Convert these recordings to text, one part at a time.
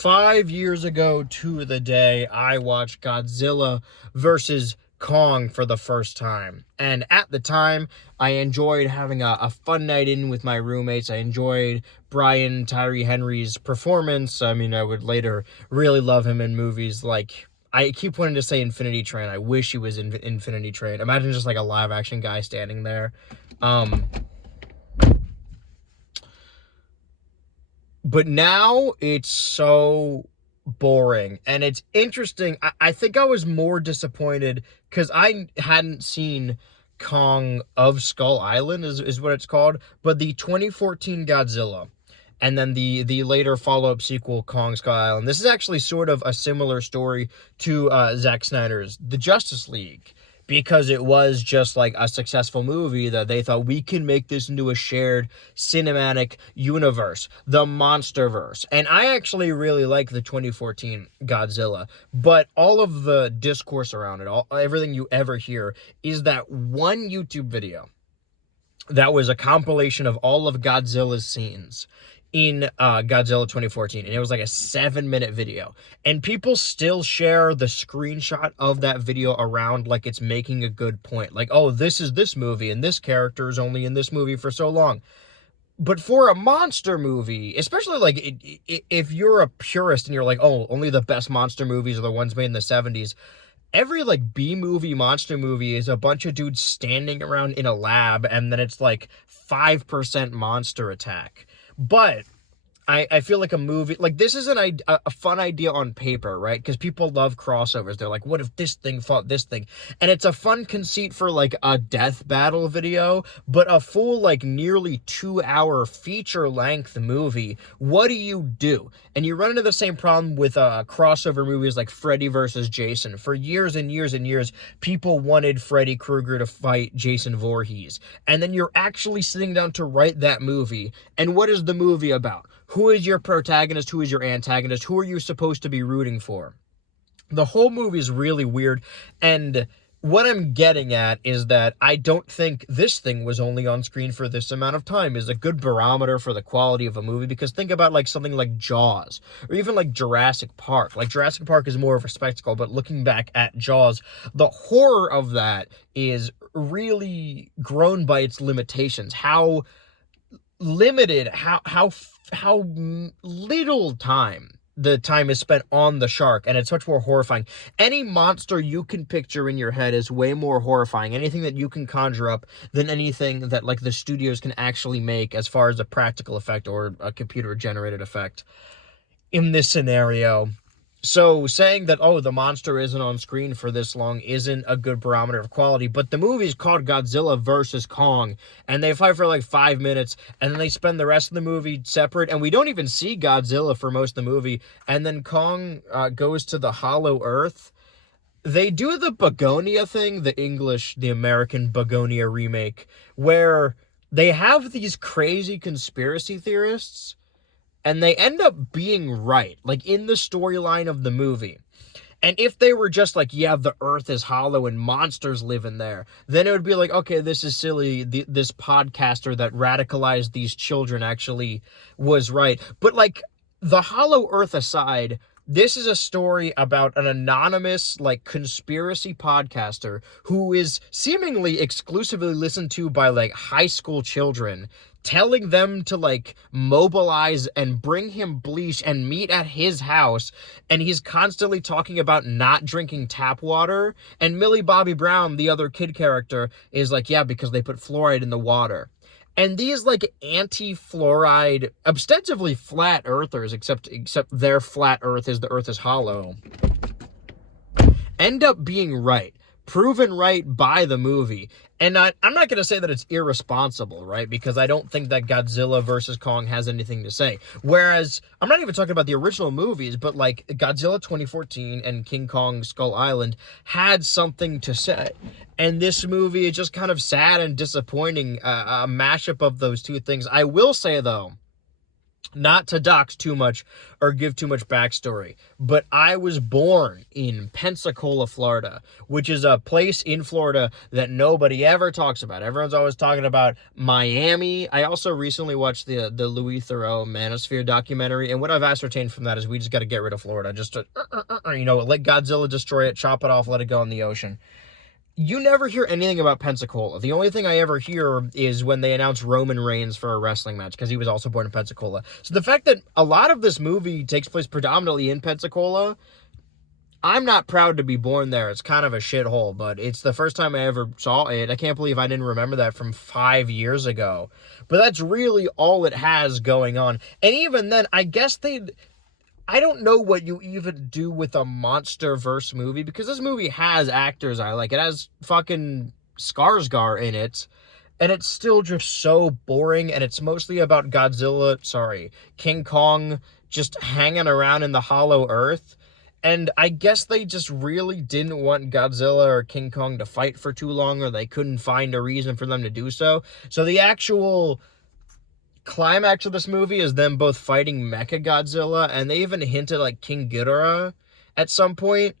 5 years ago to the day, I watched Godzilla versus Kong for the first time. And at the time, I enjoyed having a fun night in with my roommates. I enjoyed Brian Tyree Henry's performance. I mean, I would later really love him in movies like, I keep wanting to say Infinity Train. I wish he was in Infinity Train. Imagine just like a live action guy standing there. Um, But now it's so boring. And it's interesting. I think I was more disappointed because I hadn't seen Kong of Skull Island, is what it's called, but the 2014 Godzilla. And then the later follow-up sequel, Kong Skull Island. This is actually sort of a similar story to Zack Snyder's The Justice League, because it was just like a successful movie that they thought we can make this into a shared cinematic universe, the Monsterverse. And I actually really like the 2014 Godzilla, but all of the discourse around it, everything you ever hear, is that one YouTube video that was a compilation of all of Godzilla's scenes in Godzilla 2014, and it was like a 7-minute video, and people still share the screenshot of that video around like it's making a good point, like, oh, this is this movie and this character is only in this movie for so long. But for a monster movie, especially like if you're a purist and you're like, oh, only the best monster movies are the ones made in the 70s, every like B-movie monster movie is a bunch of dudes standing around in a lab, and then it's like 5% monster attack. But I feel like a movie like this is a fun idea on paper, right? Because people love crossovers. They're like, what if this thing fought this thing? And it's a fun conceit for like a death battle video, but a full like nearly 2-hour feature-length movie, what do you do? And you run into the same problem with crossover movies like Freddy versus Jason. For years and years and years, people wanted Freddy Krueger to fight Jason Voorhees. And then you're actually sitting down to write that movie. And what is the movie about? Who is your protagonist? Who is your antagonist? Who are you supposed to be rooting for? The whole movie is really weird, and what I'm getting at is that I don't think this thing was only on screen for this amount of time is a good barometer for the quality of a movie, because think about like something like Jaws, or even like Jurassic Park. Like Jurassic Park is more of a spectacle, but looking back at Jaws, the horror of that is really grown by its limitations. How limited, how little time the time is spent on the shark, and it's much more horrifying. Any monster you can picture in your head is way more horrifying, anything that you can conjure up, than anything that like the studios can actually make as far as a practical effect or a computer generated effect in this scenario. So saying that, oh, the monster isn't on screen for this long isn't a good barometer of quality. But the movie's called Godzilla versus Kong, and they fight for like 5 minutes, and then they spend the rest of the movie separate, and we don't even see Godzilla for most of the movie. And then Kong goes to the Hollow Earth. They do the Begonia thing, the American Begonia remake, where they have these crazy conspiracy theorists, and they end up being right, like in the storyline of the movie. And if they were just like, yeah, the earth is hollow and monsters live in there, then it would be like, okay, this is silly. This podcaster that radicalized these children actually was right. But like, the hollow earth aside, this is a story about an anonymous, like, conspiracy podcaster who is seemingly exclusively listened to by, like, high school children, telling them to, like, mobilize and bring him bleach and meet at his house, and he's constantly talking about not drinking tap water, and Millie Bobby Brown, the other kid character, is like, yeah, because they put fluoride in the water. And these, like, anti-fluoride, ostensibly flat earthers, except their flat earth is the earth is hollow, end up being right. Proven right by the movie. And I'm not going to say that it's irresponsible, right? Because I don't think that Godzilla versus Kong has anything to say. Whereas, I'm not even talking about the original movies, but like Godzilla 2014 and King Kong Skull Island had something to say. And this movie is just kind of sad and disappointing, a mashup of those two things. I will say, though, Not to dox too much or give too much backstory, but I was born in Pensacola, Florida, which is a place in Florida that nobody ever talks about. Everyone's always talking about Miami. I also recently watched the Louis Theroux Manosphere documentary, and what I've ascertained from that is we just got to get rid of Florida. Just to, let Godzilla destroy it, chop it off, let it go in the ocean. You never hear anything about Pensacola. The only thing I ever hear is when they announce Roman Reigns for a wrestling match, because he was also born in Pensacola. So the fact that a lot of this movie takes place predominantly in Pensacola, I'm not proud to be born there. It's kind of a shithole, but it's the first time I ever saw it. I can't believe I didn't remember that from 5 years ago. But that's really all it has going on. And even then, I don't know what you even do with a MonsterVerse movie, because this movie has actors I like. It has fucking Skarsgård in it, and it's still just so boring, and it's mostly about King Kong just hanging around in the hollow earth. And I guess they just really didn't want Godzilla or King Kong to fight for too long, or they couldn't find a reason for them to do so. So the actual climax of this movie is them both fighting Mecha Godzilla, and they even hinted like King Ghidorah at some point.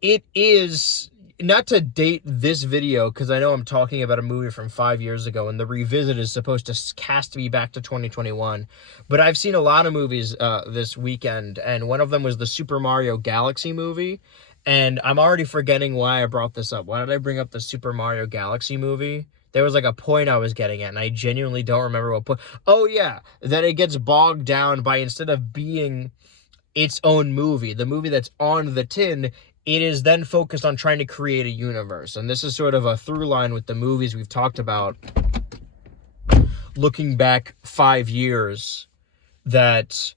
It is, not to date this video, because I know I'm talking about a movie from 5 years ago, and the revisit is supposed to cast me back to 2021, but I've seen a lot of movies this weekend, and one of them was the Super Mario Galaxy movie, and I'm already forgetting why I brought this up. Why did I bring up the Super Mario Galaxy movie? There was like a point I was getting at, and I genuinely don't remember what point. Oh yeah, that it gets bogged down by, instead of being its own movie, the movie that's on the tin, it is then focused on trying to create a universe. And this is sort of a through line with the movies we've talked about, looking back 5 years, that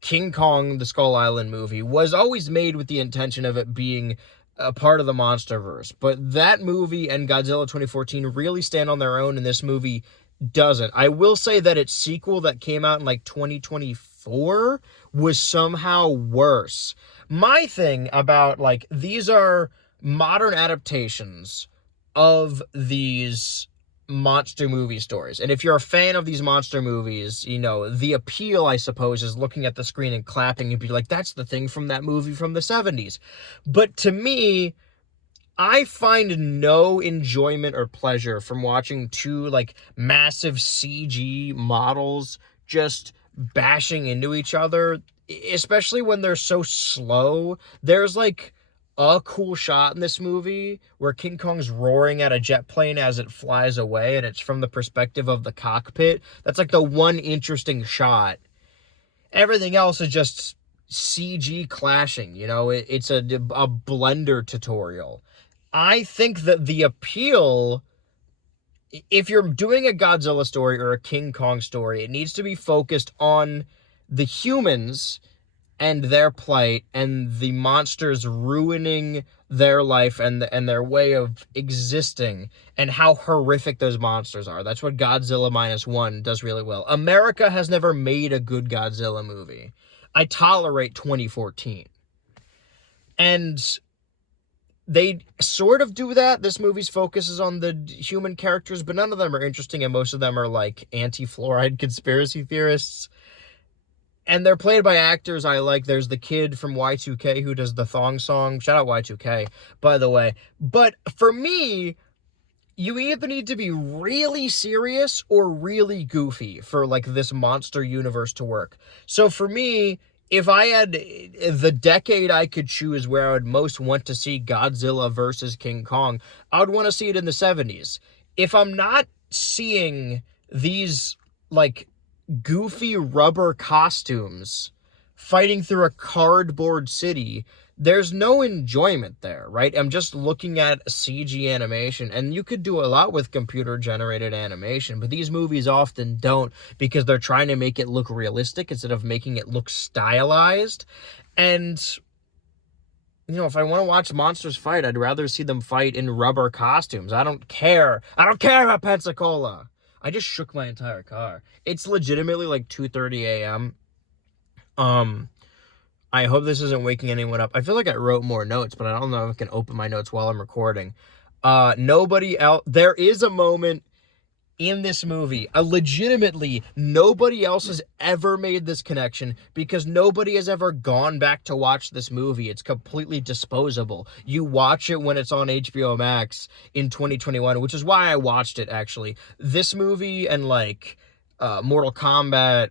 King Kong, the Skull Island movie, was always made with the intention of it being a part of the MonsterVerse. But that movie and Godzilla 2014 really stand on their own, and this movie doesn't. I will say that its sequel that came out in like 2024 was somehow worse. My thing about, like, these are modern adaptations of these monster movie stories. And if you're a fan of these monster movies, the appeal, I suppose, is looking at the screen and clapping and be like, that's the thing from that movie from the 70s. But to me, I find no enjoyment or pleasure from watching two, like, massive CG models just bashing into each other, especially when they're so slow. There's, like, a cool shot in this movie where King Kong's roaring at a jet plane as it flies away, and it's from the perspective of the cockpit. That's, like, the one interesting shot. Everything else is just CG clashing, it's a Blender tutorial. I think that the appeal, if you're doing a Godzilla story or a King Kong story, it needs to be focused on the humans and their plight, and the monsters ruining their life and their way of existing, and how horrific those monsters are. That's what Godzilla -1 does really well. America has never made a good Godzilla movie. I tolerate 2014. And they sort of do that. This movie's focuses on the human characters, but none of them are interesting, and most of them are like anti-fluoride conspiracy theorists. And they're played by actors I like. There's the kid from Y2K who does the thong song. Shout out Y2K, by the way. But for me, you either need to be really serious or really goofy for, like, this monster universe to work. So for me, if I had the decade I could choose where I would most want to see Godzilla versus King Kong, I would want to see it in the 70s. If I'm not seeing these, like, goofy rubber costumes fighting through a cardboard city, there's no enjoyment there, right? I'm just looking at CG animation, and you could do a lot with computer-generated animation, but these movies often don't, because they're trying to make it look realistic instead of making it look stylized. And, if I want to watch monsters fight, I'd rather see them fight in rubber costumes. I don't care about Pensacola. I just shook my entire car. It's legitimately like 2:30 a.m. I hope this isn't waking anyone up. I feel like I wrote more notes, but I don't know if I can open my notes while I'm recording. Nobody else. There is a moment in this movie. Legitimately, nobody else has ever made this connection because nobody has ever gone back to watch this movie. It's completely disposable. You watch it when it's on HBO Max in 2021, which is why I watched it, actually. This movie and, like, Mortal Kombat,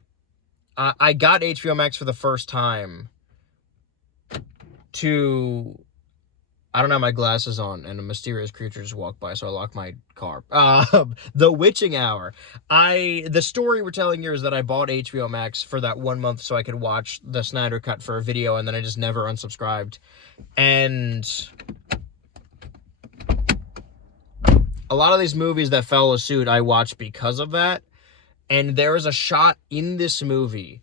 I got HBO Max for the first time to... I don't have my glasses on, and a mysterious creature just walked by, so I locked my car. The Witching Hour. The story we're telling here is that I bought HBO Max for that 1 month so I could watch the Snyder Cut for a video, and then I just never unsubscribed. And a lot of these movies that follow suit, I watched because of that. And there is a shot in this movie,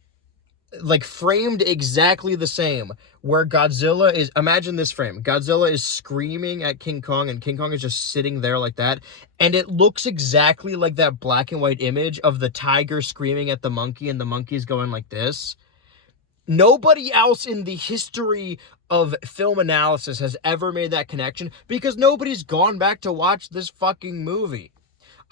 like framed exactly the same, where Godzilla is, imagine this frame, Godzilla is screaming at King Kong and King Kong is just sitting there like that, and it looks exactly like that black and white image of the tiger screaming at the monkey and the monkey's going like this. Nobody else in the history of film analysis has ever made that connection because nobody's gone back to watch this fucking movie.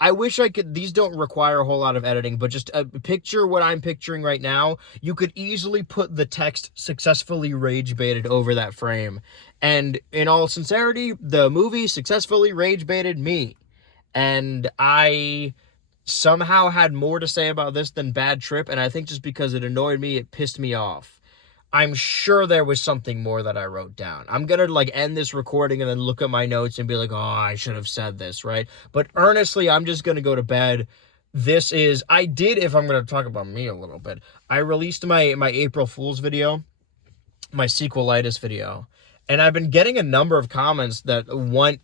I wish I could, these don't require a whole lot of editing, but just picture what I'm picturing right now. You could easily put the text successfully rage baited over that frame. And in all sincerity, the movie successfully rage baited me. And I somehow had more to say about this than Bad Trip, and I think just because it annoyed me, it pissed me off. I'm sure there was something more that I wrote down. I'm gonna, like, end this recording and then look at my notes and be like, oh, I should have said this, right? But honestly, I'm just gonna go to bed. If I'm gonna talk about me a little bit, I released my April Fool's video, my sequelitis video, and I've been getting a number of comments that want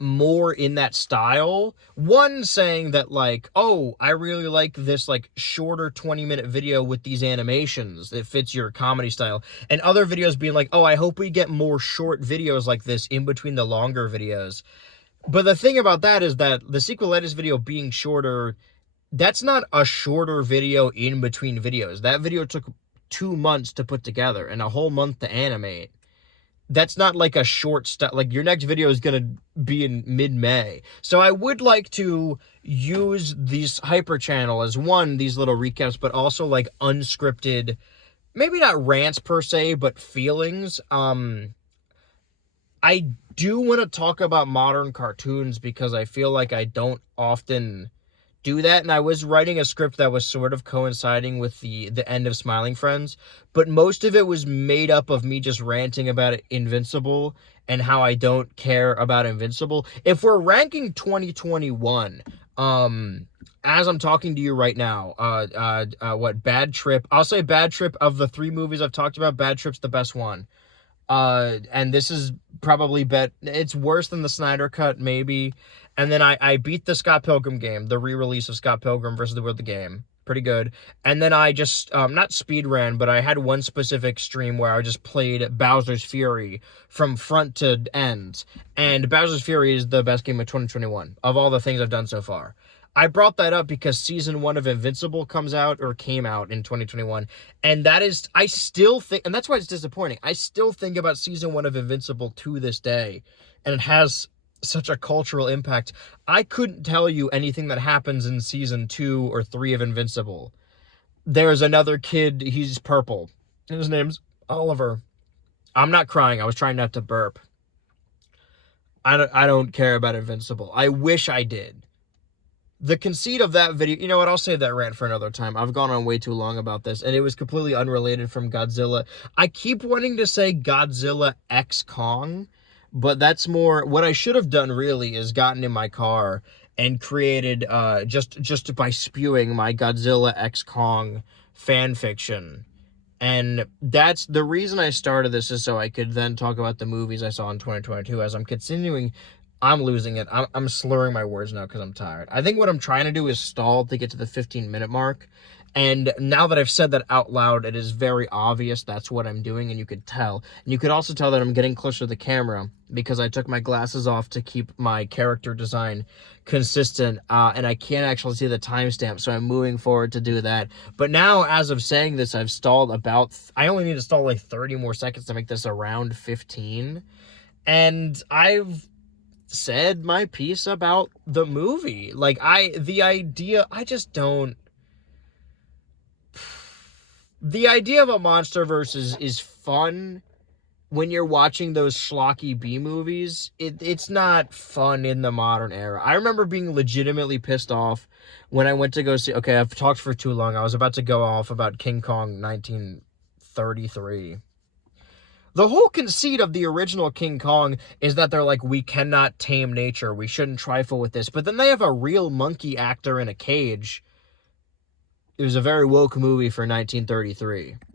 more in that style. One saying that, like, oh, I really like this, like, shorter 20-minute video with these animations that fits your comedy style. And other videos being like, oh, I hope we get more short videos like this in between the longer videos. But the thing about that is that the sequelitis video being shorter, that's not a shorter video in between videos. That video took 2 months to put together and a whole month to animate. That's not like a short stuff. Like, your next video is going to be in mid-May. So I would like to use these Hyper Channel as these little recaps, but also like unscripted, maybe not rants per se, but feelings. I do want to talk about modern cartoons because I feel like I don't often do that, and I was writing a script that was sort of coinciding with the end of Smiling Friends, but most of it was made up of me just ranting about Invincible and how I don't care about Invincible. If we're ranking 2021, as I'm talking to you right now, Bad Trip, I'll say Bad Trip, of the 3 movies I've talked about, Bad Trip's the best one. And this is probably it's worse than the Snyder Cut, maybe. And then I beat the Scott Pilgrim game, the re-release of Scott Pilgrim versus the World, the game. Pretty good. And then I just, not speed ran, but I had one specific stream where I just played Bowser's Fury from front to end. And Bowser's Fury is the best game of 2021, of all the things I've done so far. I brought that up because season 1 of Invincible came out in 2021. And I still think, and that's why it's disappointing, I still think about season 1 of Invincible to this day. And it has such a cultural impact. I couldn't tell you anything that happens in season 2 or 3 of Invincible. There's another kid, he's purple. His name's Oliver. I'm not crying, I was trying not to burp. I don't care about Invincible. I wish I did. The conceit of that video, you know what, I'll save that rant for another time. I've gone on way too long about this, and it was completely unrelated from Godzilla. I keep wanting to say Godzilla X Kong, but that's more, what I should have done really is gotten in my car and created, just by spewing, my Godzilla X Kong fan fiction. And that's the reason I started this, is so I could then talk about the movies I saw in 2022. As I'm continuing, I'm losing it. I'm slurring my words now because I'm tired. I think what I'm trying to do is stall to get to the 15-minute mark. And now that I've said that out loud, it is very obvious that's what I'm doing, and you could tell. And you could also tell that I'm getting closer to the camera because I took my glasses off to keep my character design consistent, and I can't actually see the timestamp, so I'm moving forward to do that. But now, as of saying this, I've stalled I only need to stall like 30 more seconds to make this around 15. And I've said my piece about the movie. Like, the idea, I just don't. The idea of a MonsterVerse is fun when you're watching those schlocky B movies. It's not fun in the modern era. I remember being legitimately pissed off when I went to go see. Okay, I've talked for too long. I was about to go off about King Kong 1933. The whole conceit of the original King Kong is that they're like, we cannot tame nature. We shouldn't trifle with this. But then they have a real monkey actor in a cage. It was a very woke movie for 1933.